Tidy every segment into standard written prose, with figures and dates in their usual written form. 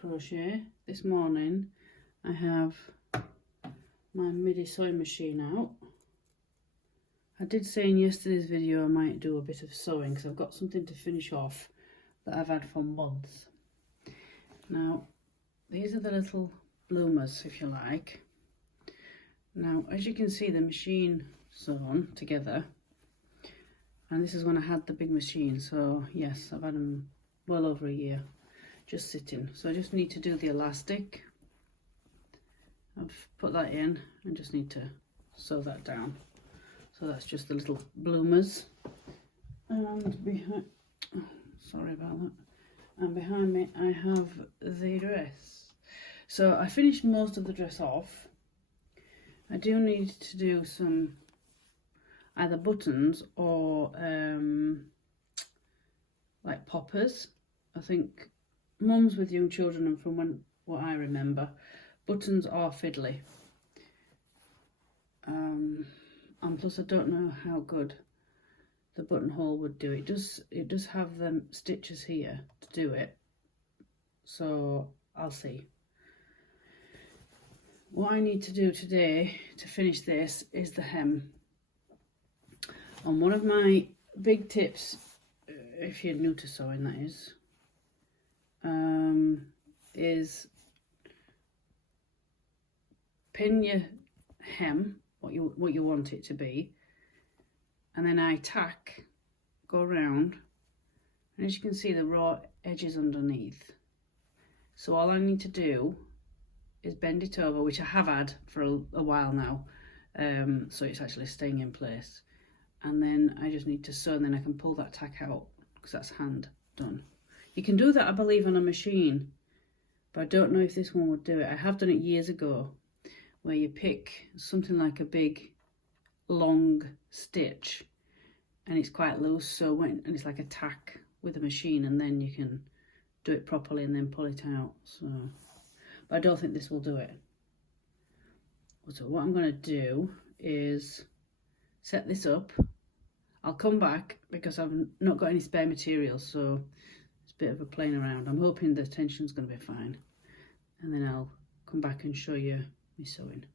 Planetcrochet. This morning I have my Midi sewing machine out. I did say in yesterday's video I might do a bit of sewing because I've got something to finish off that I've had for months. Now these are the little bloomers, if you like. Now as you can see, the machine sewn together, and this is when I had the big machine, so yes, I've had them well over a year just sitting. So I just need to do the elastic. I've put that in and just need to sew that down. So that's just the little bloomers, and behind, oh, sorry about that, and behind me I have the dress. So I finished most of the dress off. I do need to do some either buttons or like poppers. I think mums with young children, and from what I remember, buttons are fiddly. And plus I don't know how good the buttonhole would do. It does have them stitches here to do it, so I'll see. What I need to do today to finish this is the hem. And one of my big tips, if you're new to sewing that is pin your hem what you want it to be, and then I tack, go around, and as you can see the raw edges underneath. So all I need to do is bend it over, which I have had for a while now, so it's actually staying in place, and then I just need to sew, and then I can pull that tack out because that's hand done. You can do that, I believe, on a machine, but I don't know if this one would do it. I have done it years ago, where you pick something like a big long stitch and it's quite loose, so and it's like a tack with a machine, and then you can do it properly and then pull it out. So, but I don't think this will do it. So what I'm going to do is set this up. I'll come back because I've not got any spare materials, so it's a bit of a playing around. I'm hoping the tension's going to be fine, and then I'll come back and show you me sewing.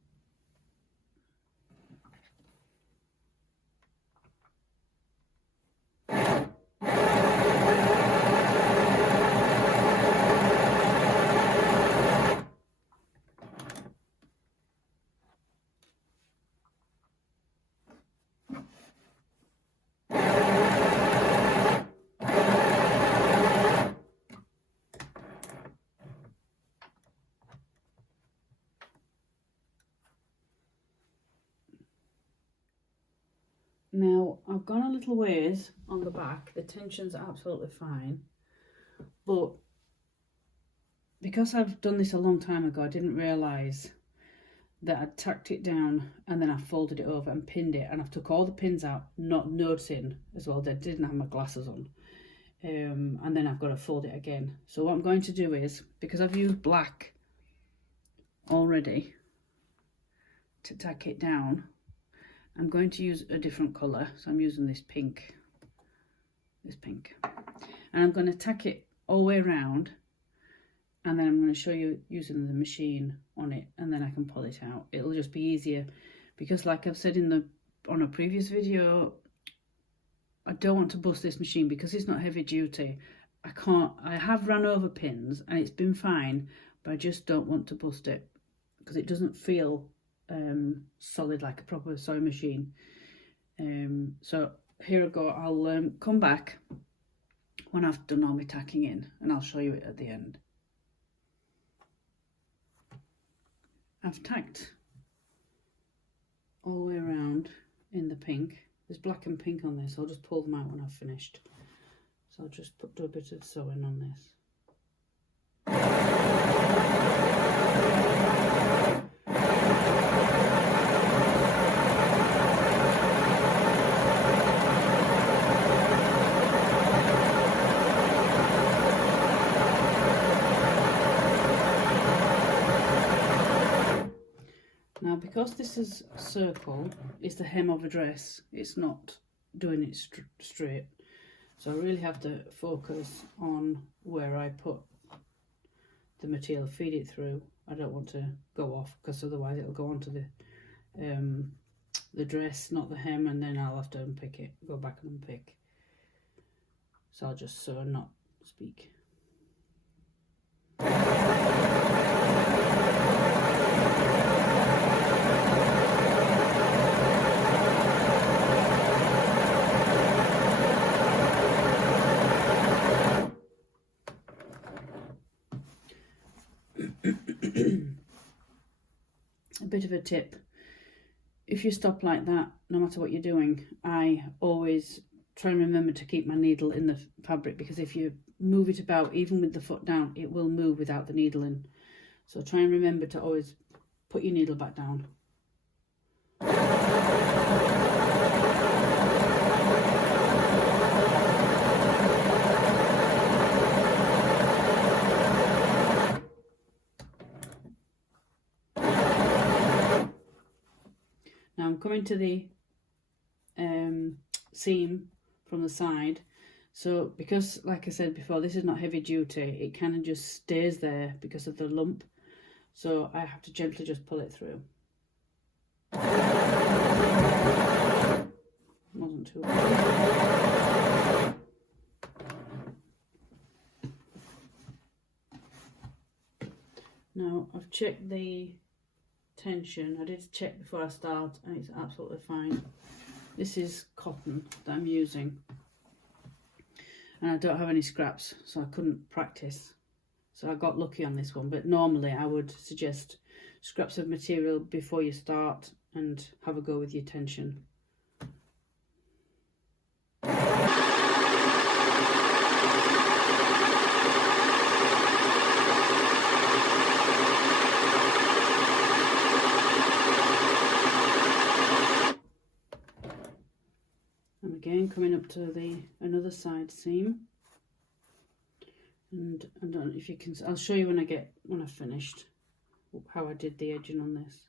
Now I've gone a little ways on the back, the tension's absolutely fine, but because I've done this a long time ago, I didn't realise that I'd tacked it down and then I folded it over and pinned it, and I've took all the pins out, not noticing as well that I didn't have my glasses on, and then I've got to fold it again. So what I'm going to do is, because I've used black already to tack it down, I'm going to use a different colour, so I'm using this pink, and I'm going to tack it all the way around, and then I'm going to show you using the machine on it, and then I can pull it out. It'll just be easier because, like I've said on a previous video, I don't want to bust this machine because it's not heavy duty. I have ran over pins and it's been fine, but I just don't want to bust it because it doesn't feel solid like a proper sewing machine. So here I go. I'll come back when I've done all my tacking in, and I'll show you it at the end. I've tacked all the way around in the pink. There's black and pink on this, so I'll just pull them out when I've finished. So I'll just do a bit of sewing on this. Now, because this is a circle, it's the hem of a dress, it's not doing it straight, so I really have to focus on where I put the material, feed it through. I don't want to go off because otherwise it'll go onto the dress, not the hem, and then I'll have to unpick it, go back and unpick. So I'll just sew and not speak. A bit of a tip: if you stop like that, no matter what you're doing, I always try and remember to keep my needle in the fabric, because if you move it about, even with the foot down, it will move without the needle in. So try and remember to always put your needle back down. Now I'm coming to the seam from the side. So because, like I said before, this is not heavy duty, it kind of just stays there because of the lump. So I have to gently just pull it through. Wasn't too bad. Now I've checked the tension. I did check before I start, and it's absolutely fine. This is cotton that I'm using, and I don't have any scraps, so I couldn't practice. So I got lucky on this one, but normally I would suggest scraps of material before you start and have a go with your tension. And again, coming up to another side seam, and I don't know if you can. I'll show you when I've finished how I did the edging on this.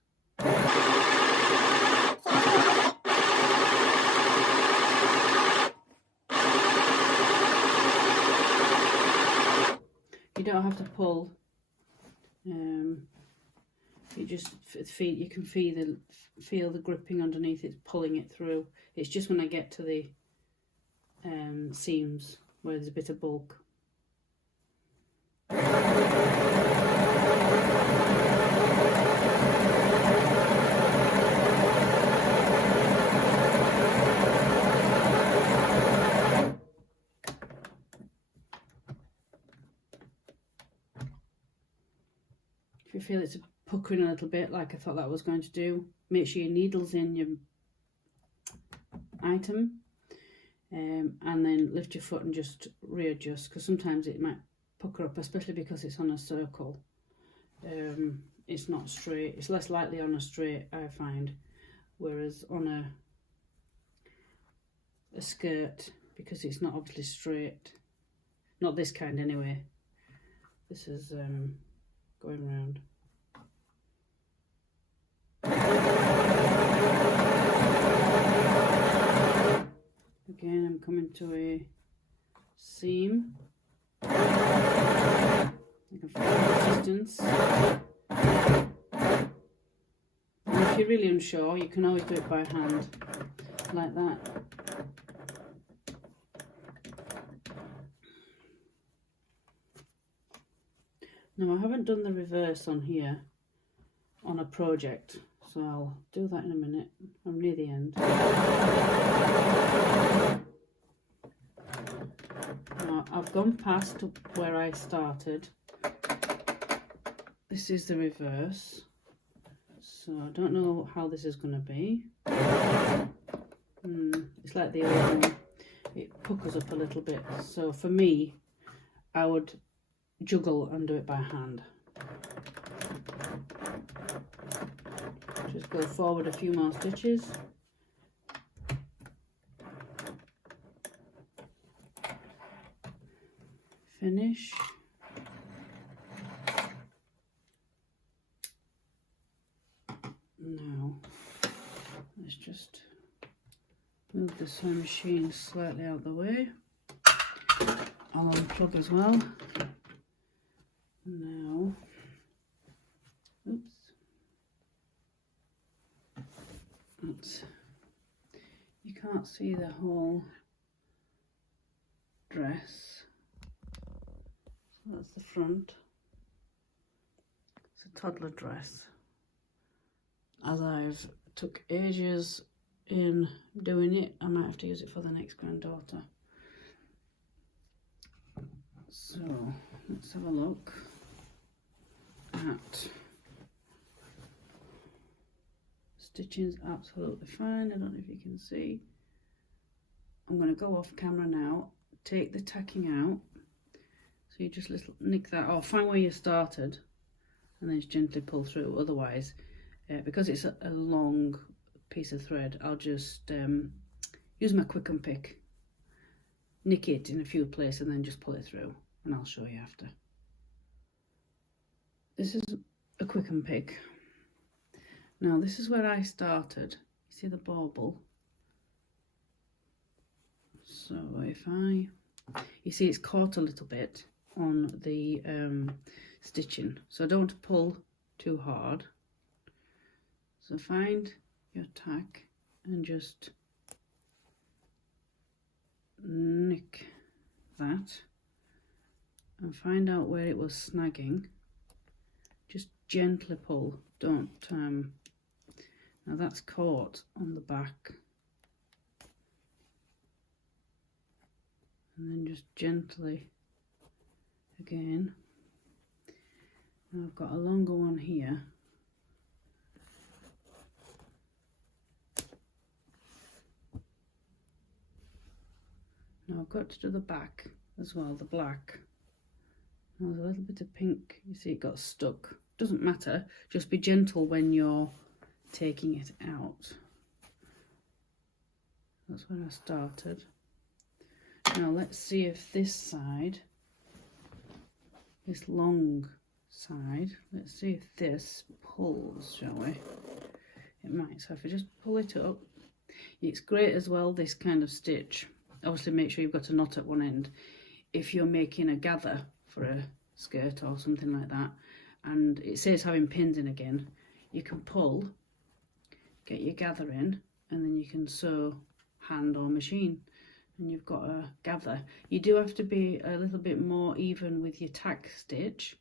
You don't have to pull. You can feel the gripping underneath. It's pulling it through. It's just when I get to the seams where there's a bit of bulk. If you feel it's puckering a little bit, like I thought that was going to do, make sure your needle's in your item, and then lift your foot and just readjust, because sometimes it might pucker up, especially because it's on a circle. It's not straight. It's less likely on a straight, I find, whereas on a skirt, because it's not obviously straight, not this kind anyway. This is going round. Again, I'm coming to a seam. I can feel the distance. And if you're really unsure, you can always do it by hand, like that. Now, I haven't done the reverse on here on a project, so I'll do that in a minute. I'm near the end. Now, I've gone past where I started. This is the reverse, so I don't know how this is going to be. It's like the old one. It puckers up a little bit, so for me, I would juggle and do it by hand. Just go forward a few more stitches. Finish. Now, let's just move the sewing machine slightly out of the way. I'll unplug as well. Now, you can't see the whole dress. So that's the front. It's a toddler dress. As I've took ages in doing it, I might have to use it for the next granddaughter. So let's have a look at stitching's absolutely fine. I don't know if you can see. I'm going to go off camera now, take the tacking out. So you just nick that off, find where you started, and then just gently pull through. Otherwise, because it's a long piece of thread, I'll just use my quick and pick, nick it in a few places, and then just pull it through, and I'll show you after. This is a quick and pick. Now this is where I started. You see the bauble? So you see it's caught a little bit on the stitching, so don't pull too hard. So find your tack and just nick that and find out where it was snagging. Just gently pull, don't now that's caught on the back, and then just gently again. Now I've got a longer one here. Now I've got to do the back as well, the black. Now there's a little bit of pink, you see it got stuck. Doesn't matter, just be gentle when you're taking it out. That's where I started. Now let's see if this side, this long side, let's see if this pulls, shall we? It might. So if I just pull it up, it's great as well, this kind of stitch. Obviously make sure you've got a knot at one end. If you're making a gather for a skirt or something like that, and it says having pins in again, you can pull, get your gather in, and then you can sew hand or machine, and you've got a gather. You do have to be a little bit more even with your tack stitch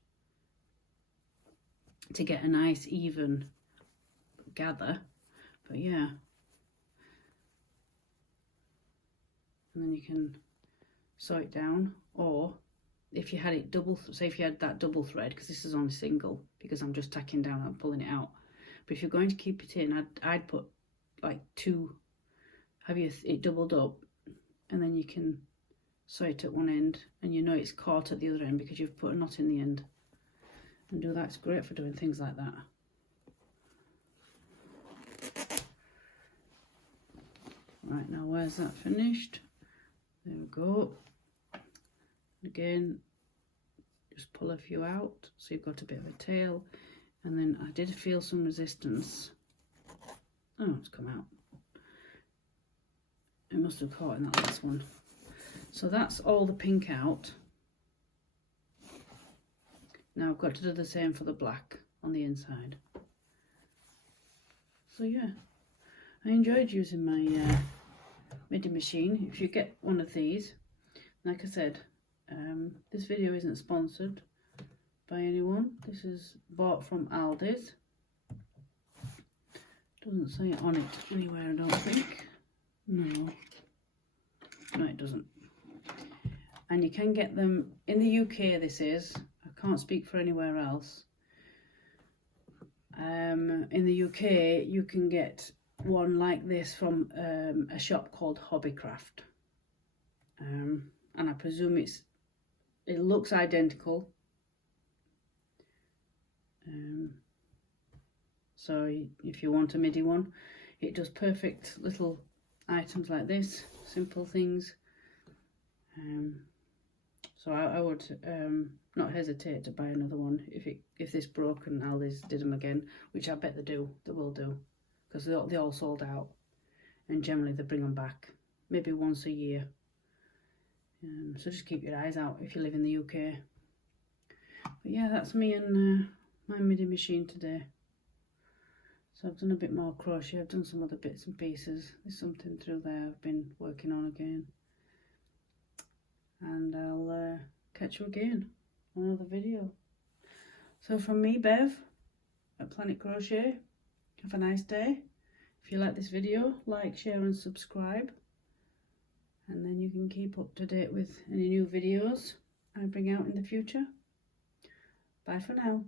to get a nice even gather, but yeah. And then you can sew it down, or if you had it double, say if you had that double thread, because this is on a single, because I'm just tacking down and pulling it out. But if you're going to keep it in, I'd put like two, have it doubled up, and then you can sew it at one end, and you know it's caught at the other end because you've put a knot in the end. And do that, it's great for doing things like that. Right, now where's that finished? There we go. Again, just pull a few out so you've got a bit of a tail, and then I did feel some resistance. Oh, it's come out. It must have caught in that last one. So that's all the pink out. Now I've got to do the same for the black on the inside. So yeah, I enjoyed using my Midi machine. If you get one of these, like I said, this video isn't sponsored by anyone. This is bought from Aldi's. Doesn't say it on it anywhere, I don't think. No, it doesn't. And you can get them in the UK. This is, I can't speak for anywhere else. In the UK you can get one like this from a shop called Hobbycraft, and I presume it looks identical. So if you want a Midi one, it does perfect little items like this, simple things. So I would not hesitate to buy another one if this broke and Aldi's did them again, which I bet they will do, because they all sold out, and generally they bring them back maybe once a year. So just keep your eyes out if you live in the UK. But yeah, that's me and my Midi machine today. So So I've done a bit more crochet, I've done some other bits and pieces. There's something through there I've been working on again. And I'll catch you again on another video. So from me, Bev, at Planetcrochet, have a nice day. If you like this video, like, share and subscribe. And then you can keep up to date with any new videos I bring out in the future. Bye for now.